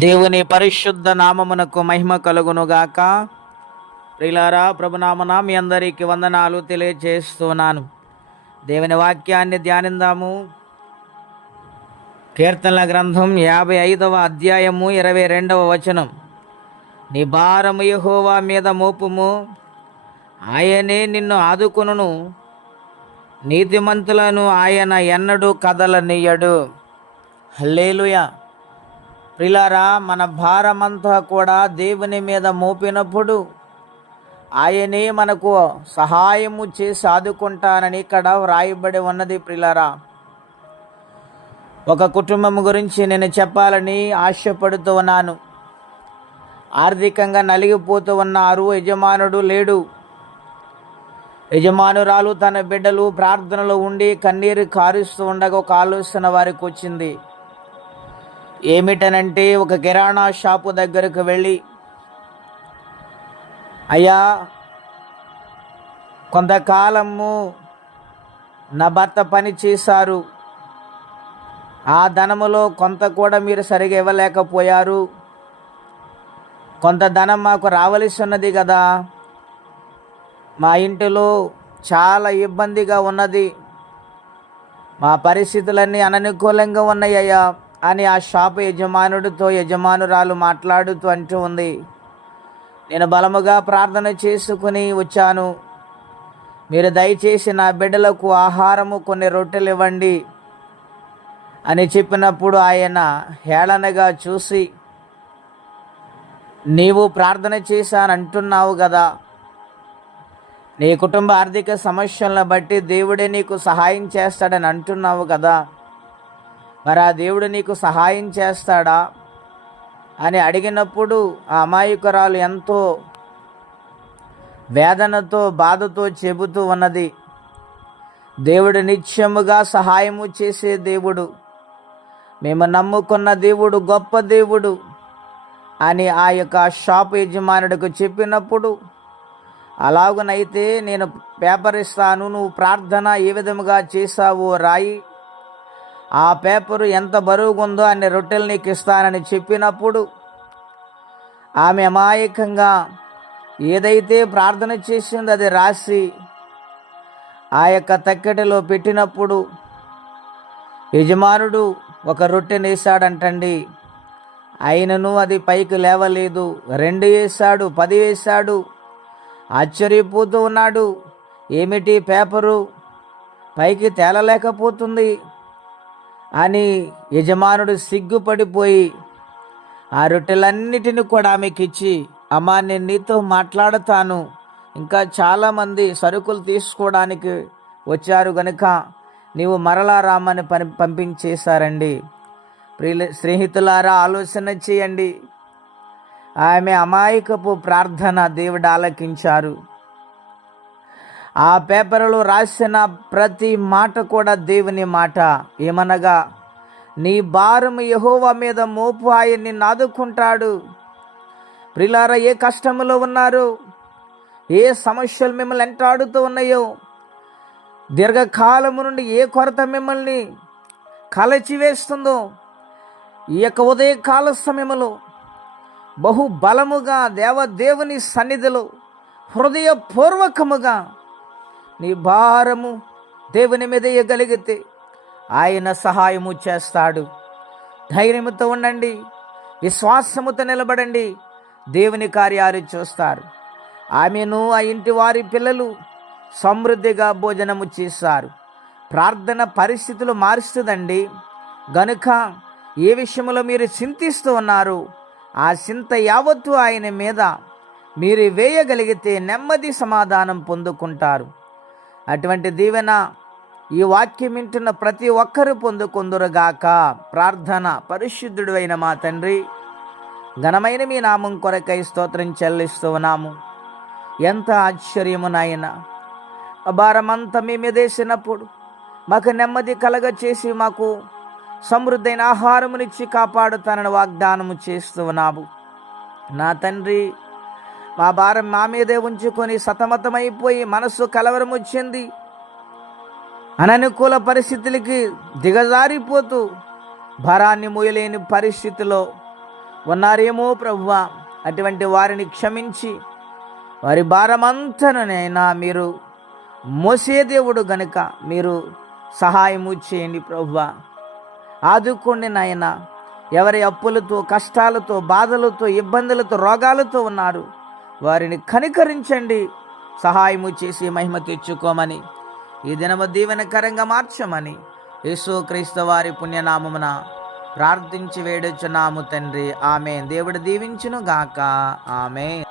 దేవుని పరిశుద్ధ నామమునకు మహిమ కలుగునుగాక. ప్రియులారా, ప్రభునామన మీ అందరికీ వందనాలు తెలియజేస్తున్నాను. దేవుని వాక్యాన్ని ధ్యానిందాము. కీర్తనల గ్రంథం 55వ అధ్యాయము 22వ వచనం. నీ భారము యెహోవా మీద మోపుము, ఆయనే నిన్ను ఆదుకొనును, నీతిమంతులను ఆయన ఎన్నడూ కదలనీయడు. హల్లెలూయా. ప్రియులారా, మన భారమంతా కూడా దేవుని మీద మోపినప్పుడు ఆయనే మనకు సహాయము చేసి ఆదుకుంటానని ఇక్కడ వ్రాయబడి ఉన్నది. ప్రియులారా, ఒక కుటుంబం గురించి నేను చెప్పాలని ఆశపడుతూ ఉన్నాను. ఆర్థికంగా నలిగిపోతూ ఉన్నారు. యజమానుడు లేడు. యజమానురాలు తన బిడ్డలు ప్రార్థనలో ఉండి కన్నీరు కారుస్తూ ఉండగా ఒక ఆలోచన వారికి వచ్చింది. ఏమిటనంటే, ఒక కిరాణా షాపు దగ్గరకు వెళ్ళి, అయ్యా, కొంతకాలము నా భర్త పని చేశారు, ఆ ధనములో కొంత కూడా మీరు సరిగా ఇవ్వలేకపోయారు, కొంత ధనం మాకు రావలసి ఉన్నది కదా, మా ఇంటిలో చాలా ఇబ్బందిగా ఉన్నది, మా పరిస్థితులన్నీ అననుకూలంగా ఉన్నాయ్యా అని ఆ షాపు యజమానుడితో యజమానురాలు మాట్లాడుతూ అంటూ ఉంది. నేను బలముగా ప్రార్థన చేసుకుని వచ్చాను, మీరు దయచేసి నా బిడ్డలకు ఆహారము కొన్ని రొట్టెలు ఇవ్వండి అని చెప్పినప్పుడు ఆయన హేళనగా చూసి, నీవు ప్రార్థన చేశానంటున్నావు కదా, నీ కుటుంబ ఆర్థిక సమస్యలను బట్టి దేవుడే నీకు సహాయం చేస్తాడని అంటున్నావు కదా, మరి ఆ దేవుడు నీకు సహాయం చేస్తాడా అని అడిగినప్పుడు ఆ అమాయకురాలు ఎంతో వేదనతో బాధతో చెబుతూ ఉన్నది, దేవుడు నిత్యముగా సహాయము చేసే దేవుడు, మేము నమ్ముకున్న దేవుడు గొప్ప దేవుడు అని ఆ యొక్క షాపు యజమానుడికి చెప్పినప్పుడు, అలాగునైతే నేను పేపర్ ఇస్తాను, నువ్వు ప్రార్థన ఏ విధముగా చేశావో రాయి, ఆ పేపరు ఎంత బరువుగుందో అన్ని రొట్టెలు నీకు ఇస్తానని చెప్పినప్పుడు ఆమె అమాయకంగా ఏదైతే ప్రార్థన చేసిందో అది రాసి ఆ యొక్క తక్కెటలో పెట్టినప్పుడు యజమానుడు ఒక రొట్టెనేసాడంటండి. అయినను అది పైకి లేవలేదు. 2 వేశాడు, 10 వేశాడు. ఆశ్చర్యపోతూ ఉన్నాడు, ఏమిటి పేపరు పైకి తేలలేకపోతుంది అని. యజమానుడు సిగ్గుపడిపోయి ఆ రొట్టెలన్నిటిని కూడా ఆమెకి ఇచ్చి, అమ్మా, నేను నీతో మాట్లాడతాను, ఇంకా చాలామంది సరుకులు తీసుకోవడానికి వచ్చారు గనుక నీవు మరలా రామని పంపించేశారండి. స్నేహితులారా, ఆలోచన చేయండి. ఆమె అమాయకపు ప్రార్థన దేవుడు ఆలకించారు. ఆ పేపర్లో రాసిన ప్రతి మాట కూడా దేవుని మాట. ఏమనగా, నీ భారము యెహోవా మీద మోపు, ఆయన నిన్ను ఆదుకుంటాడు. ప్రియులారా, ఏ కష్టములో ఉన్నారు, ఏ సమస్యలు మిమ్మల్ని వెంటాడుతూ ఉన్నాయో, దీర్ఘకాలము నుండి ఏ కొరత మిమ్మల్ని కలచివేస్తుందో, ఈ యొక్క ఉదయకాల సమయంలో బహుబలముగా దేవుని సన్నిధిలో హృదయపూర్వకముగా నీ భారము దేవుని మీద వేయగలిగితే ఆయన సహాయము చేస్తాడు. ధైర్యముతో ఉండండి, విశ్వాసముతో నిలబడండి, దేవుని కార్యాలు చూస్తారు. ఆమెను ఆ ఇంటి వారి పిల్లలు సమృద్ధిగా భోజనము చేశారు. ప్రార్థన పరిస్థితులు మారుస్తుందండి. గనుక ఏ విషయంలో మీరు చింతిస్తూ ఉన్నారు, ఆ చింత యావత్తు ఆయన మీద మీరు వేయగలిగితే నెమ్మది సమాధానం పొందుకుంటారు. అటువంటి దీవెన ఈ వాక్యం వింటున్న ప్రతి ఒక్కరూ పొందుకొందురుగాక. ప్రార్థన. పరిశుద్ధుడు అయిన మా తండ్రి, ఘనమైన మీ నామం కొరకై స్తోత్రం చెల్లిస్తూ ఉన్నాము. ఎంత ఆశ్చర్యము నాయన, భారమంతా మీ మీద వేసినప్పుడు మాకు నెమ్మది కలగ చేసి మాకు సమృద్ధైన ఆహారమునిచ్చి కాపాడుతానని వాగ్దానము చేస్తూ ఉన్నాము. నా తండ్రి, మా భారం మా మీదే ఉంచుకొని సతమతమైపోయి మనస్సు కలవరం వచ్చింది, అననుకూల పరిస్థితులకి దిగజారిపోతూ భారాన్ని మోయలేని పరిస్థితిలో ఉన్నారేమో ప్రభువా, అటువంటి వారిని క్షమించి వారి భారమంతనైనా మీరు మోసే దేవుడు గనుక మీరు సహాయము చేయండి ప్రభువా. ఆదుకోండి నాయన. ఎవరి అప్పులతో, కష్టాలతో, బాధలతో, ఇబ్బందులతో, రోగాలతో ఉన్నారు వారిని కనికరించండి, సహాయము చేసి మహిమ తెచ్చుకోమని, ఈ దినము దీవెనకరంగా మార్చమని యేసుక్రీస్తు వారి పుణ్యనామమున ప్రార్థించి వేడుచున్నాము తండ్రి. ఆమేన్. దేవుడు దీవించును గాక. ఆమేన్.